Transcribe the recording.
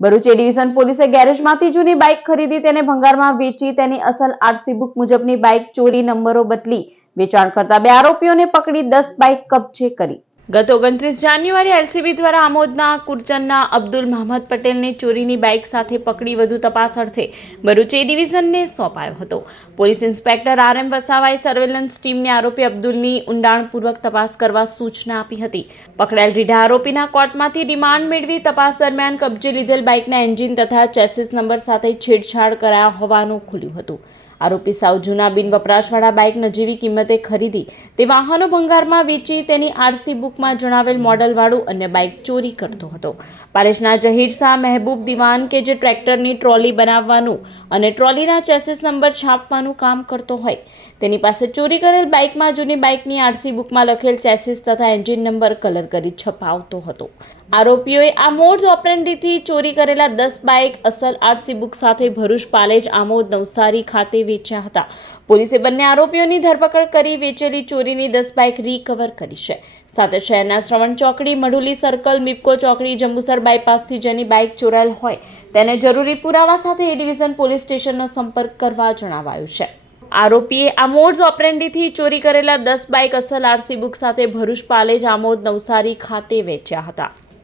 ભરૂચ એ division પોલીસે ગેરેજમાંથી જૂની bike ખરીદી તેને ભંગારમાં વેચી તેની અસલ આરસી બુક મુજબની બાઇક ચોરી નંબરો બદલી વેચાણ કરતા 2 આરોપીઓને પકડી 10 બાઇક કબજે કરી। ગત 29 જાન્યુઆરી એલસીબી દ્વારા આમોદના કુરચનના અબ્દુલ મહમદ પટેલને ચોરીની બાઇક સાથે પકડી વધુ તપાસ અર્થે ભરૂચ એ ડિવિઝનને સોંપાયો હતો। પોલીસ ઇન્સ્પેક્ટર RM વસાવાએ સર્વેલન્સ ટીમને આરોપી અબ્દુલની ઊંડાણપૂર્વક તપાસ કરવા સૂચના આપી હતી। પકડાયેલ રીઢા આરોપીના કોર્ટમાંથી રિમાન્ડ મેળવી તપાસ દરમિયાન કબજે લીધેલ બાઇકના એન્જિન તથા ચેસિસ નંબર સાથે છેડછાડ કરાયા હોવાનું ખુલ્યું હતું। આરોપી સાવ જૂના બિન વપરાશવાળા બાઇક નજીવી કિંમતે ખરીદી તે વાહનો ભંગારમાં વેચી તેની આરસી બુકમાં જણાવેલ મોડલવાળું અન્ય બાઇક ચોરી કરતો હતો। પાલેશના જહીર શાહ મહેબૂબ દિવાન કે જે ટ્રેક્ટરની ટ્રોલી બનાવવાનું અને ટ્રોલીના ચેસિસ નંબર છાપવાનું કામ કરતો હોય તેની પાસે ચોરી કરેલ બાઇકમાં જૂની બાઇકની આરસી બુકમાં લખેલ ચેસિસ તથા એન્જિન નંબર કલર કરી છપાવતો હતો। આરોપીઓએ આ મોડ્સ ઓપરેન્ડીથી ચોરી કરેલા 10 બાઇક અસલ આરસી બુક સાથે ભરૂચ, પાલેજ, આમોદ, નવસારી ખાતે વેચ્યા હતા। પોલીસે બંને આરોપીઓની ધરપકડ કરી વેચેલી ચોરીની 10 બાઇક રિકવર કરી છે। સાથે શહેરના શ્રવણ ચોકડી, મઢુલી સર્કલ, મિપકો ચોકડી, જંબુસર બાયપાસથી જેની બાઇક ચોરાયેલ હોય તેને જરૂરી પુરાવા સાથે એ ડિવિઝન પોલીસ સ્ટેશનનો સંપર્ક કરવા જણાવાયું છે। આરોપીએ આ મોડ્સ ઓપરેન્ડીથી ચોરી કરેલા 10 બાઇક અસલ આરસી બુક સાથે ભરૂચ, પાલેજ, આમોદ, નવસારી ખાતે વેચ્યા હતા।